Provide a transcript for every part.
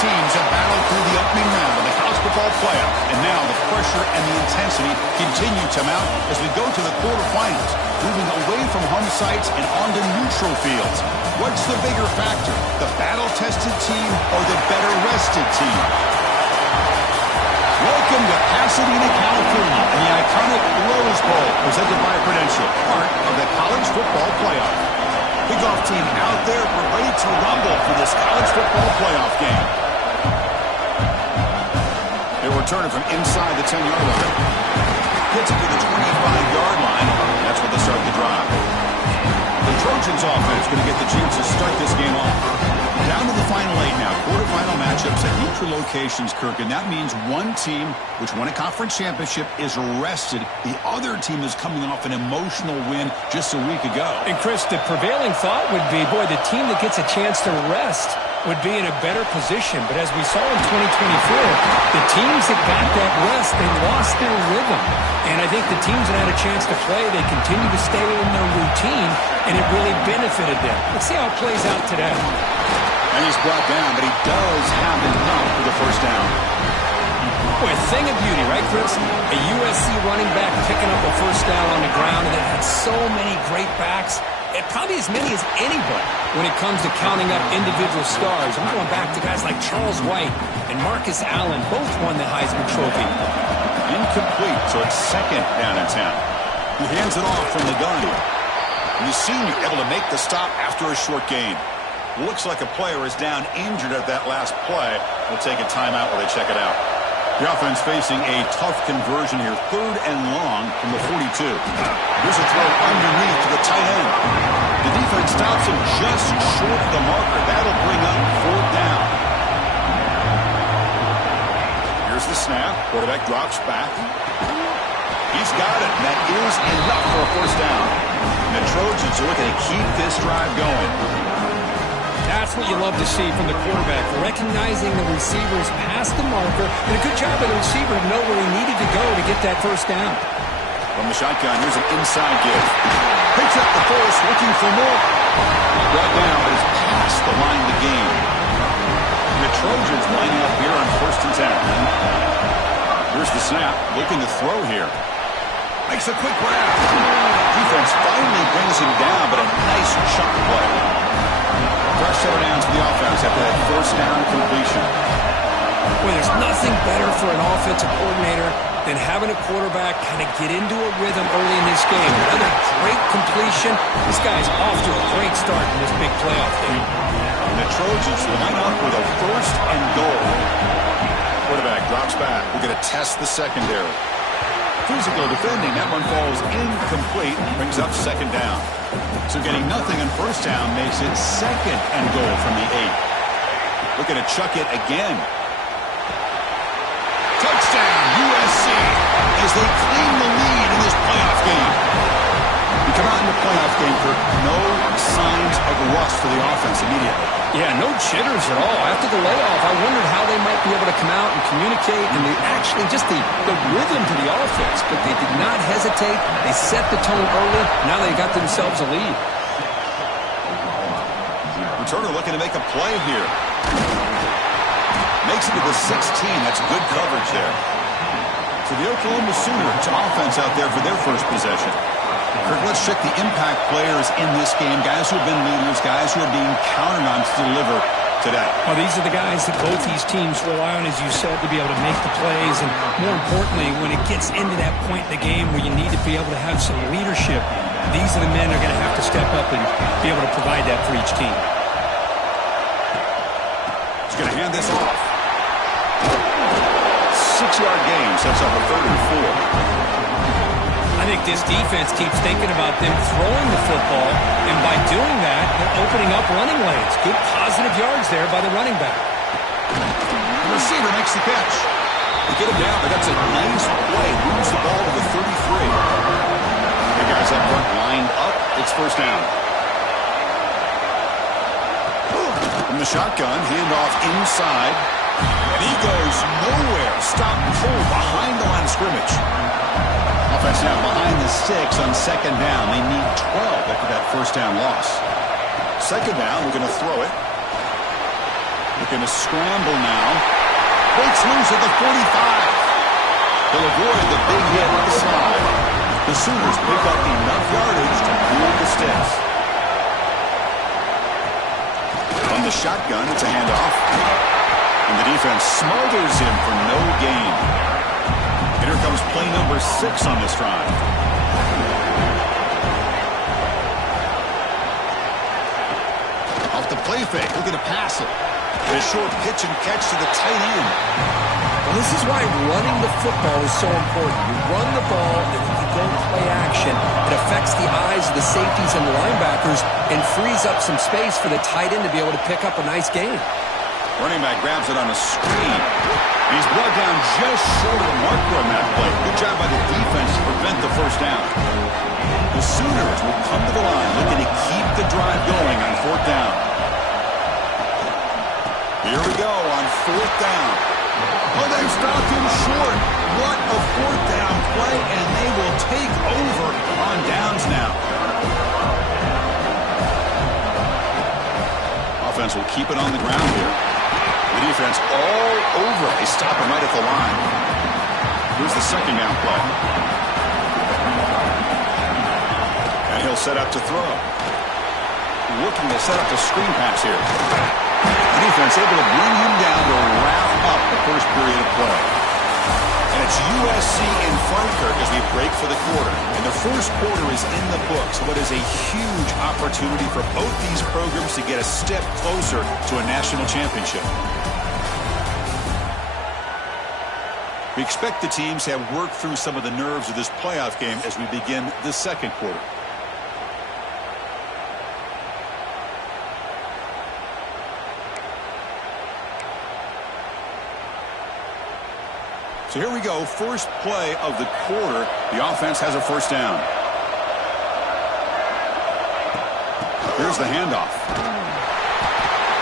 teams have battled through the opening round of the college football playoff, and now the pressure and the intensity continue to mount as we go to the quarterfinals, moving away from home sites and onto neutral fields. What's the bigger factor, the battle-tested team or the better-rested team? Welcome to Pasadena, California, and the iconic Rose Bowl, presented by Prudential, part of the college football playoff. Kickoff team out there, we're ready to rumble for this college football playoff game. They'll return it from inside the 10-yard line. Gets it to the 25-yard line. That's where they start the drive. The Trojans offense going to get the chance to start this game off. Down to the final 8 now. Quarterfinal matchups at neutral locations, Kirk, and that means one team which won a conference championship is rested. The other team is coming off an emotional win just a week ago. And, Chris, the prevailing thought would be, boy, the team that gets a chance to rest would be in a better position. But as we saw in 2024, the teams that got that rest, they lost their rhythm. And I think the teams that had a chance to play, they continue to stay in their routine, and it really benefited them. Let's see how it plays out today. And he's brought down, but he does have enough for the first down. Boy, a thing of beauty, right, Chris? A USC running back picking up a first down on the ground, and it had so many great backs, and probably as many as anybody when it comes to counting up individual stars. I'm going back to guys like Charles White and Marcus Allen. Both won the Heisman Trophy. Incomplete, so it's second down and 10. He hands it off from the gun. And the senior able to make the stop after a short gain. Looks like a player is down injured at that last play. We'll take a timeout while they check it out. The offense facing a tough conversion here. 3rd and long from the 42. Here's a throw underneath to the tight end. The defense stops him just short of the marker. That'll bring up 4th down. Here's the snap. Quarterback drops back. He's got it. And that is enough for a first down. And the Trojans are looking to keep this drive going. That's what you love to see from the quarterback, recognizing the receivers past the marker, and a good job of the receiver to know where he needed to go to get that first down. From the shotgun, here's an inside give. Picks up the force, looking for more. Brought down, but is past the line of the game. And the Trojans lining up here on 1st and 10. Here's the snap, looking to throw here. Makes a quick grab. Defense finally brings him down, but a nice chunk play. Fresh set of downs for the offense after that first down completion. Well, there's nothing better for an offensive coordinator than having a quarterback kind of get into a rhythm early in this game. Another great completion. This guy's off to a great start in this big playoff game. And the Trojans line up with a 1st and goal. Quarterback drops back. We're going to test the secondary. Physical defending. That one falls incomplete. Brings up 2nd down. So getting nothing on 1st down makes it 2nd and goal from the 8. Looking to chuck it again. Touchdown, USC, as they claim the lead in this playoff game. We come out in the playoff game for no signs of rust for the offense immediately. Yeah, no jitters at all. After the layoff, I wondered how they might be able to come out and communicate, and they actually just the rhythm to the offense. But they did not hesitate. They set the tone early. Now they got themselves a lead. Returner looking to make a play here. Makes it to the 16. That's good coverage there. So the Oklahoma Sooners offense out there for their first possession. Kirk, let's check the impact players in this game. Guys who have been leaders, guys who are being counted on to deliver today. Well, these are the guys that both these teams rely on, as you said, to be able to make the plays. And more importantly, when it gets into that point in the game where you need to be able to have some leadership, these are the men that are going to have to step up and be able to provide that for each team. He's going to hand this off. 6-yard gain sets up a 3rd and 4. I think this defense keeps thinking about them throwing the football, and by doing that, they're opening up running lanes. Good positive yards there by the running back. The receiver makes the catch. They get him down, but that's a nice play. Moves the ball to the 33. The guys up front lined up. It's 1st down. From the shotgun, handoff inside. And he goes nowhere. Stop and pull behind the line of scrimmage. Offense now behind the 6 on 2nd down. They need 12 after that 1st down loss. 2nd down, we're going to throw it. Looking to scramble now. Breaks loose at the 45. They'll avoid the big hit with the slide. The Sooners pick up enough yardage to move the sticks. From the shotgun, it's a handoff. And the defense smothers him for no gain. And here comes play number 6 on this drive. Off the play fake, looking to pass it. And a short pitch and catch to the tight end. Well, this is why running the football is so important. You run the ball, and if you don't play action, it affects the eyes of the safeties and the linebackers and frees up some space for the tight end to be able to pick up a nice gain. Running back grabs it on a screen. He's brought down just short of the marker on that play. Good job by the defense to prevent the first down. The Sooners will come to the line looking to keep the drive going on 4th down. Here we go on 4th down. Oh, they've stopped him short. What a 4th down play, and they will take over on downs now. Offense will keep it on the ground here. The defense all over it. They stop him right at the line. Here's the 2nd down play. And he'll set up to throw. Looking to set up the screen pass here. The defense able to bring him down to wrap up the first period of play. And it's USC in front, Kirk, as we break for the quarter. And the first quarter is in the books. What is a huge opportunity for both these programs to get a step closer to a national championship. We expect the teams to have worked through some of the nerves of this playoff game as we begin the 2nd quarter. So here we go, first play of the quarter. The offense has a first down. Here's the handoff.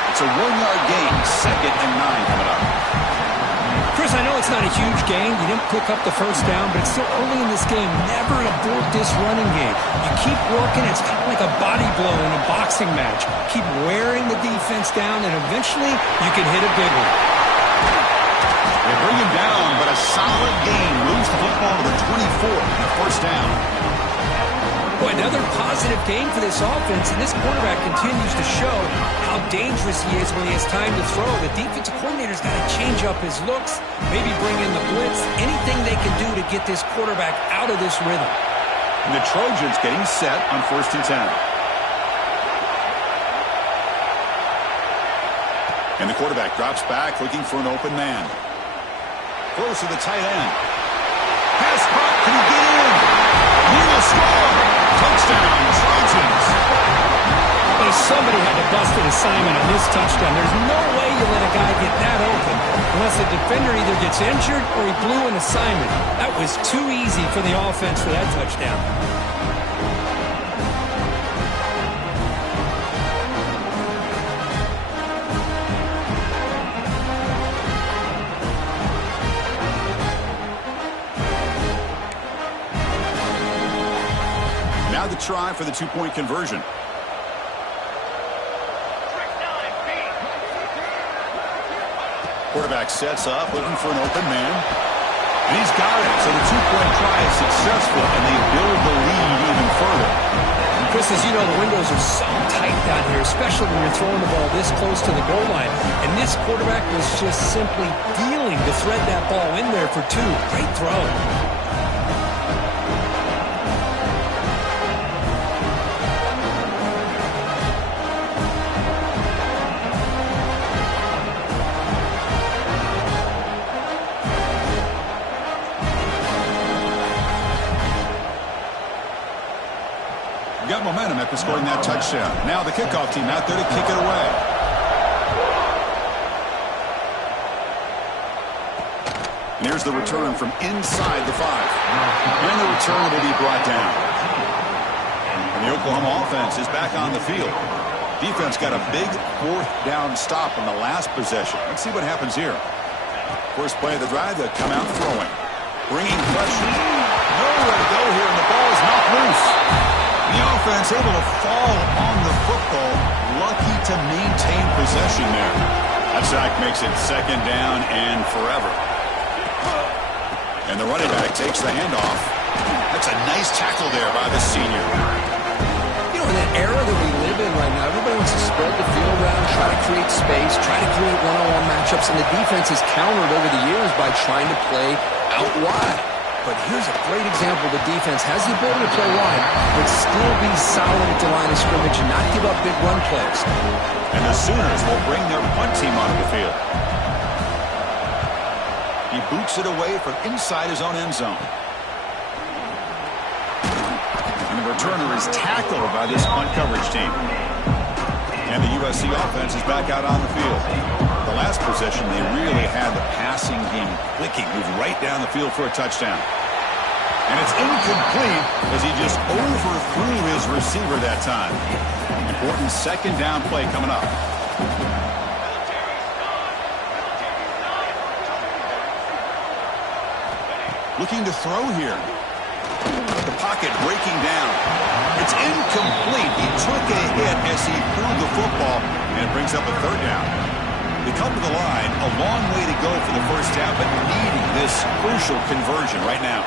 It's a 1-yard gain, 2nd and 9 coming up. Chris, I know it's not a huge gain. You didn't pick up the first down, but it's still early in this game. Never abort this running game. You keep working. It's kind of like a body blow in a boxing match. Keep wearing the defense down, and eventually you can hit a big one. They bring him down, but a solid gain moves the football to the 24 and a first down. Boy, another positive game for this offense, and this quarterback continues to show how dangerous he is when he has time to throw. The defensive coordinator's got to change up his looks, maybe bring in the blitz, anything they can do to get this quarterback out of this rhythm. And the Trojans getting set on 1st and 10. And the quarterback drops back looking for an open man. Close to the tight end. Pass caught. Can he get in? He will score. Touchdown, Trojans. Well, somebody had to bust an assignment on this touchdown. There's no way you let a guy get that open unless the defender either gets injured or he blew an assignment. That was too easy for the offense for that touchdown. Now the try for the 2-point conversion. Quarterback sets up, looking for an open man. And he's got it. So the 2-point try is successful, and they build the lead even further. Chris, as you know, the windows are so tight down here, especially when you're throwing the ball this close to the goal line. And this quarterback was just simply dealing to thread that ball in there for 2. Great throw. Got momentum after scoring that touchdown. Now the kickoff team out there to kick it away. And here's the return from inside the 5. And the return will be brought down. And the Oklahoma offense is back on the field. Defense got a big 4th down stop on the last possession. Let's see what happens here. First play of the drive, they come out throwing. Bringing pressure. Nowhere to go here, and the ball is knocked loose. The offense able to fall on the football. Lucky to maintain possession there. That sack makes it second down and forever. And the running back takes the handoff. That's a nice tackle there by the senior. You know, in that era that we live in right now, everybody wants to spread the field around, try to create space, try to create one-on-one matchups, and the defense has countered over the years by trying to play out wide. But here's a great example. The defense has the ability to play wide, but still be solid at the line of scrimmage and not give up big run plays. And the Sooners will bring their punt team onto the field. He boots it away from inside his own end zone. And the returner is tackled by this punt coverage team. And the USC offense is back out on the field. The last possession, they really had the passing game clicking, moved right down the field for a touchdown. And it's incomplete as he just overthrew his receiver that time. Important second down play coming up. Looking to throw here. The pocket breaking down. It's incomplete. He took a hit as he threw the football, and it brings up a third down. They come to the line, a long way to go for the first down, but needing this crucial conversion right now.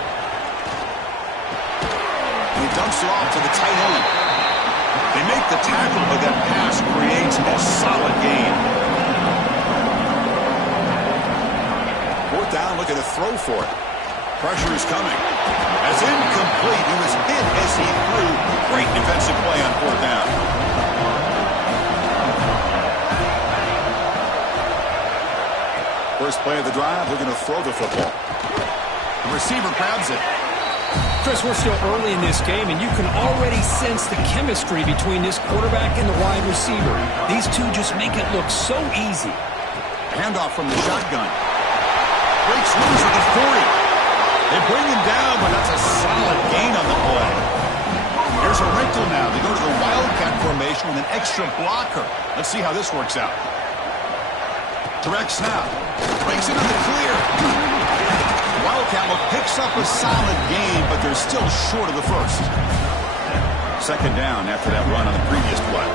And he dumps it off to the tight end. They make the tackle, but that pass creates a solid gain. Fourth down, looking to throw for it. Pressure is coming. As incomplete, he was hit as he threw. Great defensive play on fourth down. First play of the drive, we're going to throw the football. The receiver grabs it. Chris, we're still early in this game, and you can already sense the chemistry between this quarterback and the wide receiver. These two just make it look so easy. Handoff from the shotgun. Breaks loose at the 40. They bring him down, but that's a solid gain on the play. Here's a wrinkle now. They go to the Wildcat formation with an extra blocker. Let's see how this works out. Direct snap. Breaks into the clear. Wildcat picks up a solid gain, but they're still short of the first. Second down after that run on the previous play.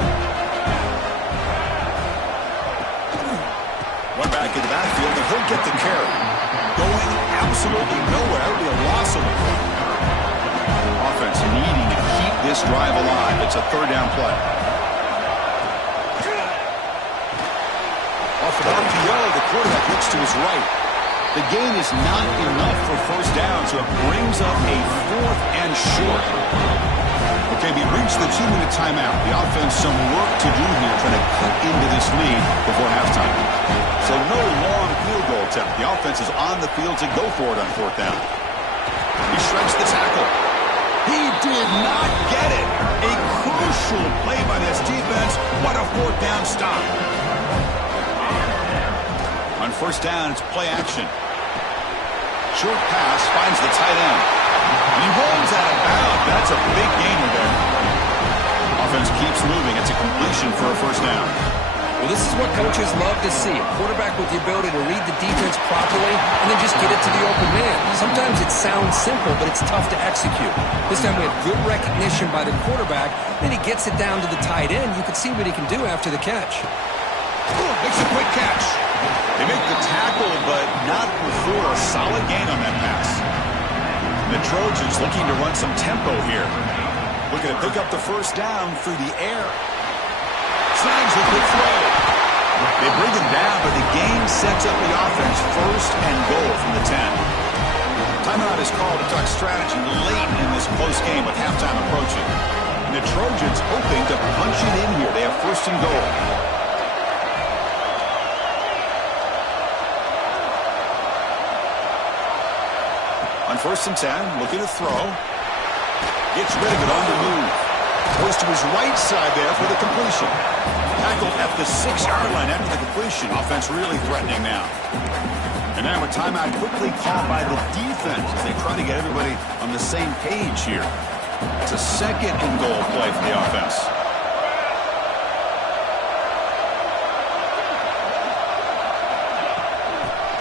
One back in the backfield, and he'll get the carry. Going absolutely nowhere. That would be a loss of a play. Offense needing to keep this drive alive. It's a third down play. Off of RPO, the quarterback looks to his right. The gain is not enough for first down, so it brings up a fourth and short. Okay, we reached the 2-minute timeout. The offense some work to do here, trying to cut into this lead before halftime. So no long field goal attempt. The offense is on the field to go for it on fourth down. He shreds the tackle. He did not get it. A crucial play by this defense. What a fourth down stop. On first down, it's play action. Short pass finds the tight end. And he rolls out of bounds. That's a big gainer there. Offense keeps moving. It's a completion for a first down. Well, this is what coaches love to see. A quarterback with the ability to read the defense properly and then just get it to the open man. Sometimes it sounds simple, but it's tough to execute. This time we have good recognition by the quarterback. Then he gets it down to the tight end. You can see what he can do after the catch. Makes a quick catch. They make the tackle, but not before a solid gain on that pass. The Trojans looking to run some tempo here. Looking to pick up the first down through the air. Snags a quick throw. They bring him down, but the gain sets up the offense first and goal from the 10. Timeout is called to talk strategy late in this close game with halftime approaching. And the Trojans hoping to punch it in here. They have first and goal. On first and 10, looking to throw. Gets rid of it on the move. Goes to his right side there for the completion. Tackled at the 6-yard line after the completion. Offense really threatening now. And now a timeout quickly called by the defense as they try to get everybody on the same page here. It's a second and goal play for the offense.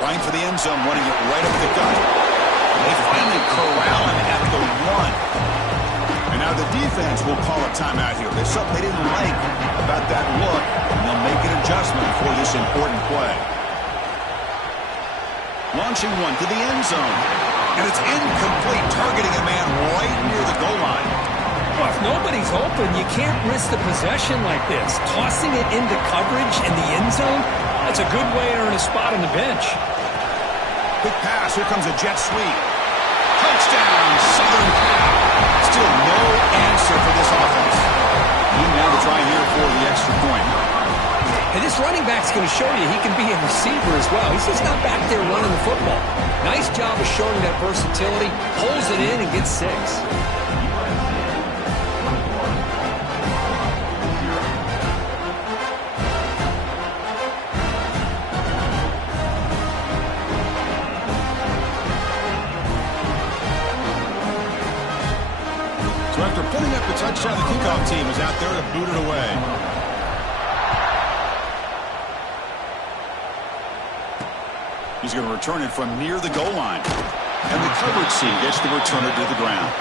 Trying for the end zone, running it right up the gut. They finally corral him at the 1. And now Now the defense will call a timeout here. There's something they didn't like about that look, and they'll make an adjustment for this important play. Launching one to the end zone. And it's incomplete, targeting a man right near the goal line. Well, if nobody's open, you can't risk the possession like this. Tossing it into coverage in the end zone, that's a good way to earn a spot on the bench. Quick pass. Here comes a jet sweep. Touchdown, Southern Cal. Still no answer for this offense. Need now to try here for the extra point. And this running back's going to show you he can be a receiver as well. He's just not back there running the football. Nice job of showing that versatility. Pulls it in and gets 6. So after putting up the touchdown, the kickoff team is out there to boot it away. He's going to return it from near the goal line. And the coverage C gets the returner to the ground.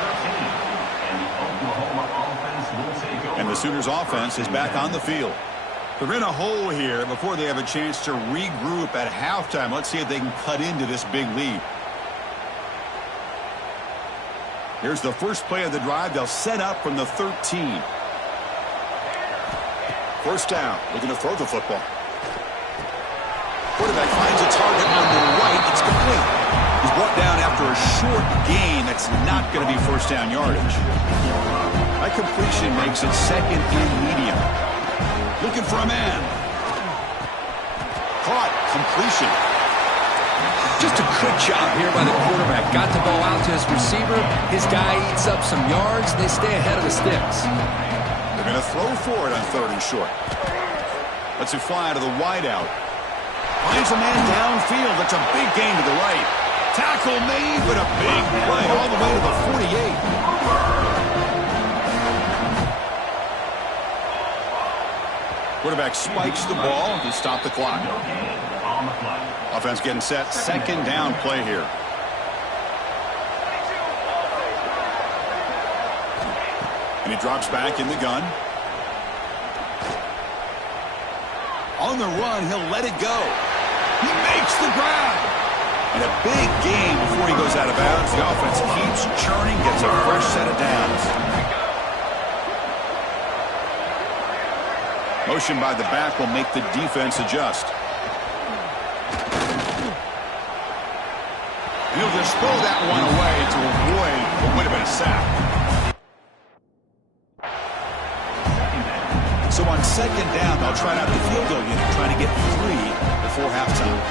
And the Sooners offense is back on the field. They're in a hole here before they have a chance to regroup at halftime. Let's see if they can cut into this big lead. Here's the first play of the drive. They'll set up from the 13. First down. Looking to throw the football. Quarterback finds a target on the right. It's complete. He's brought down after a short gain. That's not going to be first down yardage. That completion makes it second and medium. Looking for a man. Caught. Completion. Just a good job here by the quarterback. Got the ball out to his receiver. His guy eats up some yards. They stay ahead of the sticks. They're going to throw for it on 3rd and short. Lets it fly to the wideout. Finds a man downfield. That's a big gain to the right. Tackle made, but a big play all the way to the 48. Quarterback spikes the ball to stop the clock. Offense getting set. Second down play here. And he drops back in the gun. On the run, he'll let it go. He makes the grab. And a big gain before he goes out of bounds. The offense keeps churning, gets a fresh set of downs. Motion by the back will make the defense adjust. And he'll just throw that one away to avoid what would have been a sack. So on second down, they'll try out the field goal unit, trying to get 3 before halftime.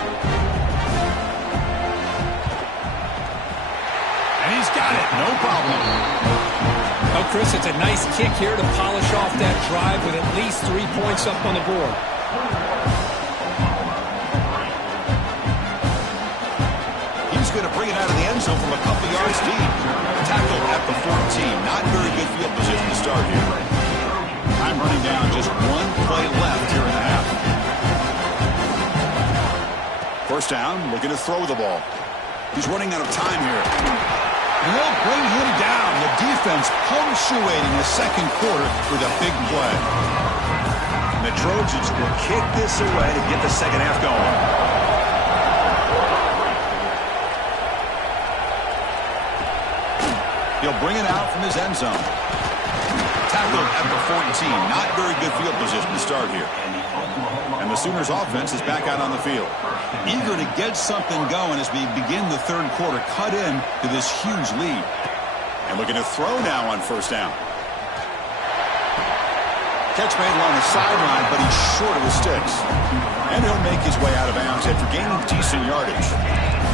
And he's got it, no problem. Oh, Chris, it's a nice kick here to polish off that drive with at least 3 points up on the board. He's going to bring it out of the end zone from a couple yards deep. Tackled at the 14. Not very good field position to start here. Time running down, just 1 play left here in the half. First down, looking to throw the ball. He's running out of time here. And they'll bring him down. The defense punctuating the second quarter with a big play. And the Trojans will kick this away to get the second half going. He'll bring it out from his end zone. Tackled at the 14. Not very good field position to start here. And the Sooners offense is back out on the field. Eager to get something going as we begin the third quarter. Cut in to this huge lead. And looking to throw now on first down. Catch made along the sideline, but he's short of the sticks. And he'll make his way out of bounds after gaining decent yardage.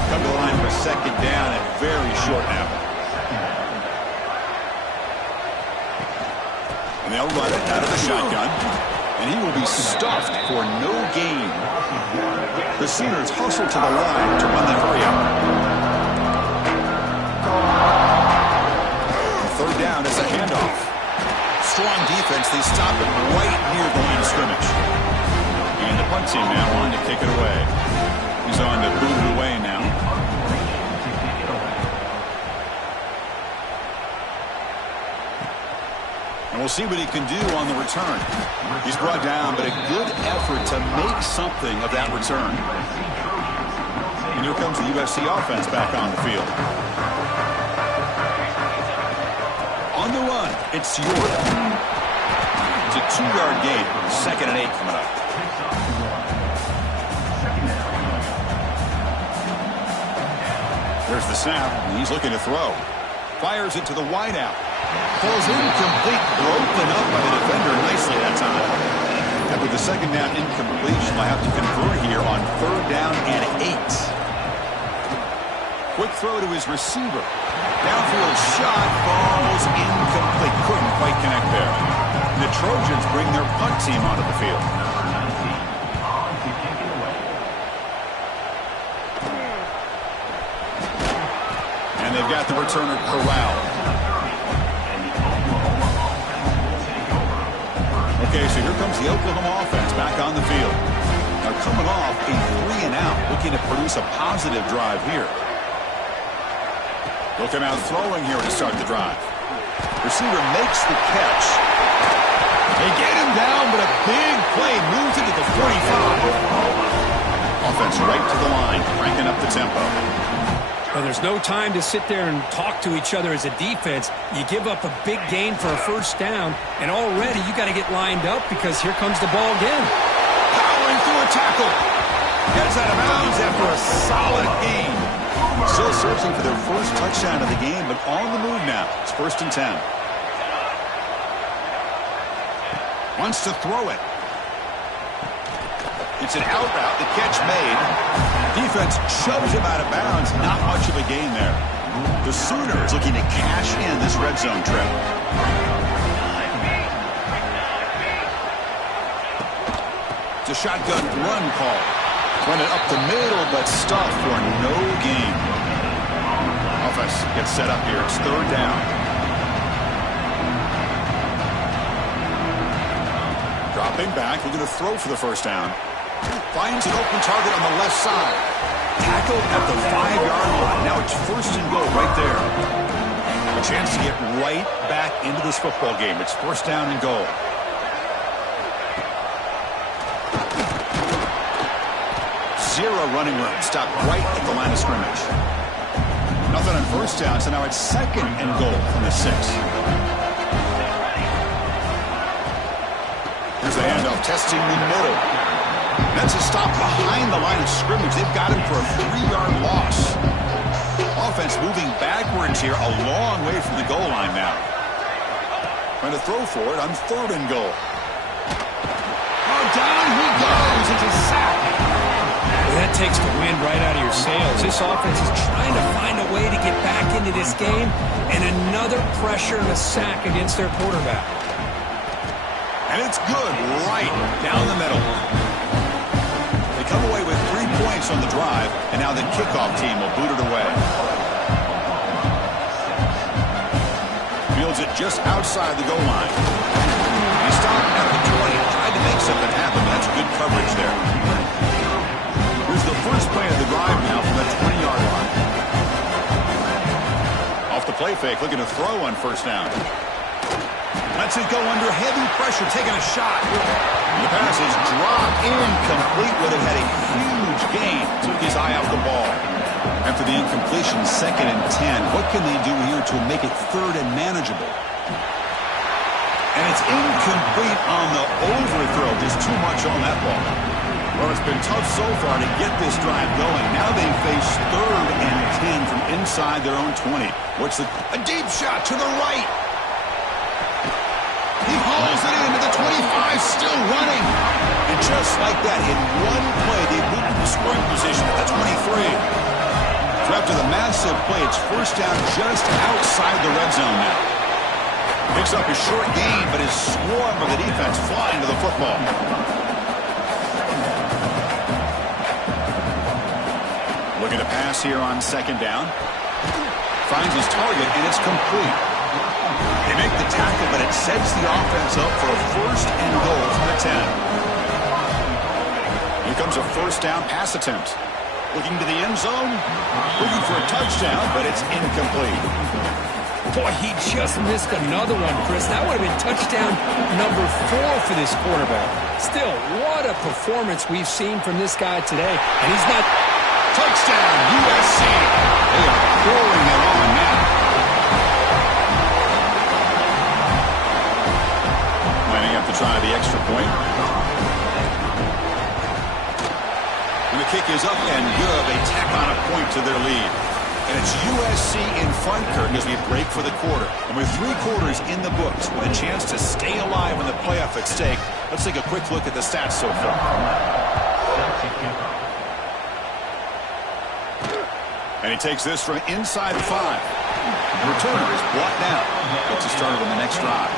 Come to the line for second down and very short now. And they'll run it out of the shotgun. And he will be stuffed for no gain. The Sooners hustle to the line to run the hurry up. Third down is a handoff. Strong defense. They stop it right near the line of scrimmage. And the punt team now on to kick it away. He's on to boot it away now. And we'll see what he can do on the return. He's brought down, but a good effort to make something of that return. And here comes the USC offense back on the field. On the run, it's York. It's a 2-yard gain. 2nd and 8 coming up. There's the snap, and he's looking to throw. Fires it to the wideout. Falls incomplete, broken up by the defender nicely that time. And with the 2nd down incompletion, I have to convert here on 3rd down and 8. Quick throw to his receiver. Downfield shot falls incomplete. Couldn't quite connect there. And the Trojans bring their punt team onto the field. And they've got the returner corralled. Okay, so here comes the Oklahoma offense back on the field. Now coming off a 3-and-out, looking to produce a positive drive here. Looking out throwing here to start the drive. Receiver makes the catch. They get him down, but a big play moves it to the 45. Offense right to the line, cranking up the tempo. Well, there's no time to sit there and talk to each other as a defense. You give up a big gain for a 1st down, and already you got to get lined up because here comes the ball again. Powering through a tackle. Gets out of bounds after a solid gain. Still searching for their first touchdown of the game, but on the move now. It's 1st and 10. Wants to throw it. It's an out route. The catch made. Defense shoves him out of bounds. Not much of a gain there. The Sooners looking to cash in this red zone trip. It's a shotgun run call. Run it up the middle, but stuffed for no gain. Offense gets set up here. It's 3rd down. Dropping back, looking to throw for the 1st down. Finds an open target on the left side. Tackled at the 5-yard line. Now it's 1st and goal right there. A chance to get right back into this football game. It's 1st down and goal. Zero running room. Stopped right at the line of scrimmage. Nothing on 1st down, so now it's 2nd and goal from the 6. Here's the handoff, testing the middle. That's a stop behind the line of scrimmage. They've got him for a 3-yard loss. Offense moving backwards here, a long way from the goal line now. Trying to throw for it on 3rd and goal. Oh, down he goes. It's a sack. Well, that takes the wind right out of your sails. This offense is trying to find a way to get back into this game, and another pressure and a sack against their quarterback. And it's good right down the middle. They come away with 3 points on the drive, and now the kickoff team will boot it away. Fields it just outside the goal line. He stopped at the 20, tried to make something happen, but that's good coverage there. Here's the first play of the drive now from the 20-yard line. Off the play fake, looking to throw on 1st down. Lets it go under heavy pressure, taking a shot. The pass is dropped incomplete, where they had a huge gain. Took his eye off the ball. After the incompletion, 2nd and 10. What can they do here to make it 3rd and manageable? And it's incomplete on the overthrow. Just too much on that ball. Well, it's been tough so far to get this drive going. Now they face 3rd and 10 from inside their own 20. A deep shot to the right. He hauls it into the 25, still running. And just like that, in one play, they moved to scoring position at the 23. So after the massive play, it's 1st down just outside the red zone now. Picks up a short gain, but is swarmed by the defense flying to the football. Looking to pass here on 2nd down. Finds his target, and it's complete. They make the tackle, but it sets the offense up for a 1st and goal from the 10. Here comes a 1st down pass attempt. Looking to the end zone. Looking for a touchdown, but it's incomplete. Boy, he just missed another one, Chris. That would have been touchdown number 4 for this quarterback. Still, what a performance we've seen from this guy today. And he's not... Touchdown, USC. They are pouring it on now. Lining up to try the extra point. And the kick is up and good. They tack on a point to their lead. And it's USC in front, Kirk, as we break for the quarter. And with 3 quarters in the books, with a chance to stay alive in the playoff at stake, let's take a quick look at the stats so far. And he takes this from inside 5. The returner is brought down. Gets us started on the next drive.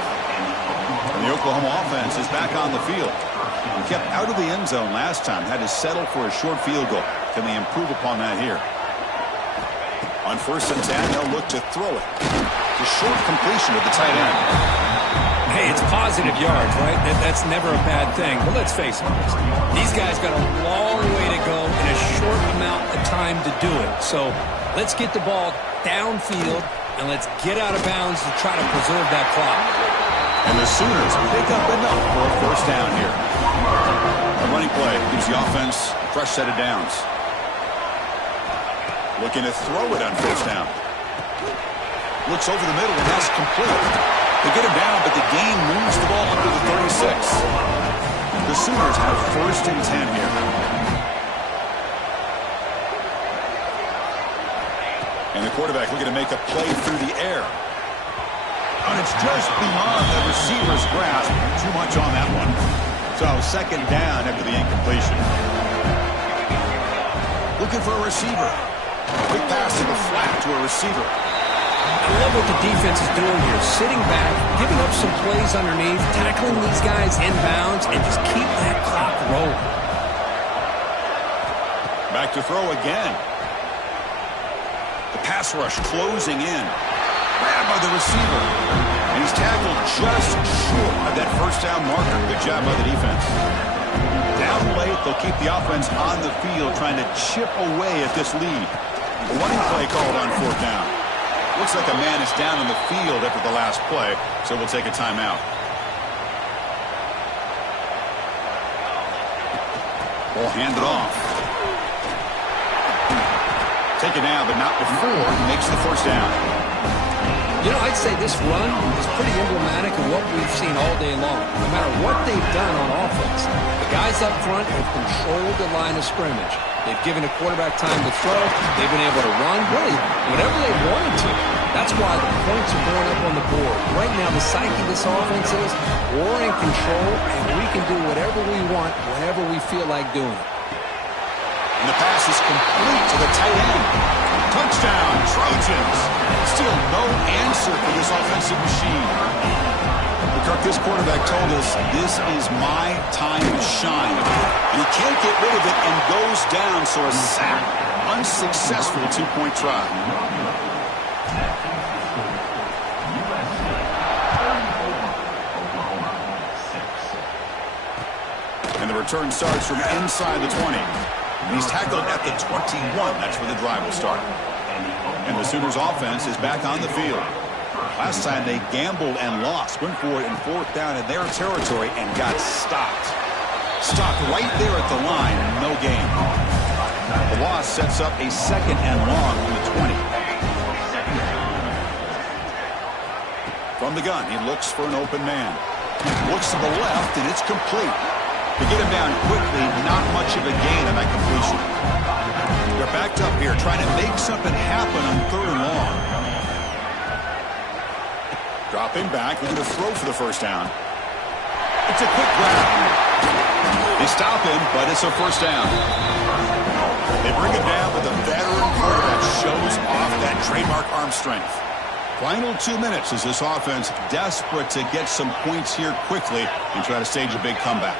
And the Oklahoma offense is back on the field. Kept out of the end zone last time. Had to settle for a short field goal. Can they improve upon that here? On 1st and 10, they'll look to throw it. The short completion of the tight end. Hey, it's positive yards, right? That's never a bad thing. But let's face it, these guys got a long way to go in a short amount of time to do it. So let's get the ball downfield, and let's get out of bounds to try to preserve that clock. And the Sooners pick up enough for a first down here. A running play gives the offense a fresh set of downs. Looking to throw it on 1st down. Looks over the middle, and that's complete. They get him down, but the gain moves the ball up to the 36. The Sooners have 1st and 10 here. And the quarterback looking to make a play through the air. And it's just beyond the receiver's grasp. Too much on that one. So 2nd down after the incompletion. Looking for a receiver. Quick pass to the flat to a receiver. I love what the defense is doing here. Sitting back, giving up some plays underneath, tackling these guys inbounds, and just keep that clock rolling. Back to throw again. The pass rush closing in. Grabbed by the receiver. And he's tackled just short of that 1st down marker. Good job by the defense. Down late, they'll keep the offense on the field trying to chip away at this lead. A running play called on 4th down. Looks like a man is down on the field after the last play, so we'll take a timeout. Ball handed off. Taken down, but not before he makes the 1st down. You know, I'd say this run is pretty emblematic of what we've seen all day long. No matter what they've done on offense, the guys up front have controlled the line of scrimmage. They've given the quarterback time to throw. They've been able to run, really, whatever they wanted to. That's why the points are going up on the board. Right now, the psyche of this offense is we're in control, and we can do whatever we want whenever we feel like doing it. And the pass is complete to the tight end. Touchdown, Trojans. Still no answer for this offensive machine. But Kirk, this quarterback told us this is my time to shine. And he can't get rid of it and goes down, so a sack. Unsuccessful 2-point try. And the return starts from inside the 20. He's tackled at the 21. That's where the drive will start. And the Sooners offense is back on the field. Last time they gambled and lost. Went for it in 4th down in their territory and got stopped. Stopped right there at the line. No gain. The loss sets up a 2nd and long from the 20. From the gun, he looks for an open man. Looks to the left, and it's complete. To get him down quickly, not much of a gain on that completion. They're backed up here, trying to make something happen on 3rd and long. Dropping back, looking to throw for the 1st down. It's a quick grab. They stop him, but it's a 1st down. They bring him down, but the veteran quarterback shows off that trademark arm strength. Final 2 minutes as this offense desperate to get some points here quickly and try to stage a big comeback.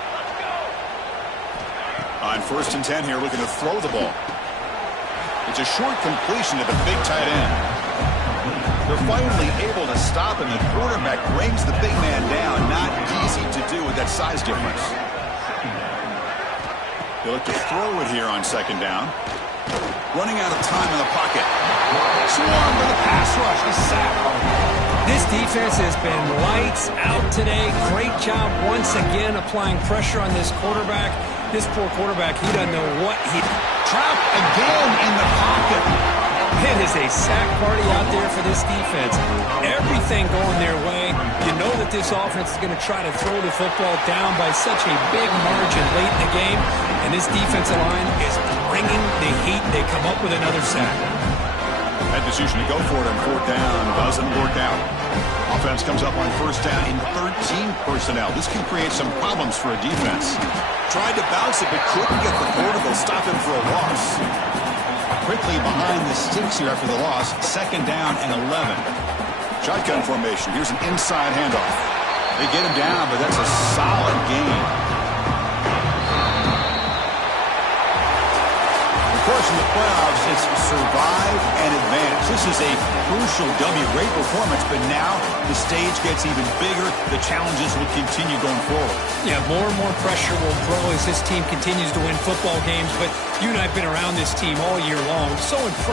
On 1st and 10 here, looking to throw the ball. It's a short completion to the big tight end. They're finally able to stop him. The quarterback brings the big man down. Not easy to do with that size difference. They look to throw it here on 2nd down. Running out of time in the pocket. Swarm with a pass rush. A sack. This defense has been lights out today. Great job once again applying pressure on this quarterback. This poor quarterback, he doesn't know what he... Trapped again in the pocket. It is a sack party out there for this defense. Everything going their way. You know that this offense is going to try to throw the football down by such a big margin late in the game. And this defensive line is bringing the heat. They come up with another sack. That decision to go for it on fourth down doesn't work out. Offense comes up on first down in 13 personnel. This can create some problems for a defense. Tried to bounce it, but couldn't get the portal. Stop him for a loss. Quickly behind the sticks here after the loss. Second down and 11. Shotgun formation. Here's an inside handoff. They get him down, but that's a solid gain. Of course, in the playoffs, it's survive and advance. This is a crucial W. Great performance, but now the stage gets even bigger. The challenges will continue going forward. Yeah, more and more pressure will grow as this team continues to win football games, but you and I have been around this team all year long. So impressed.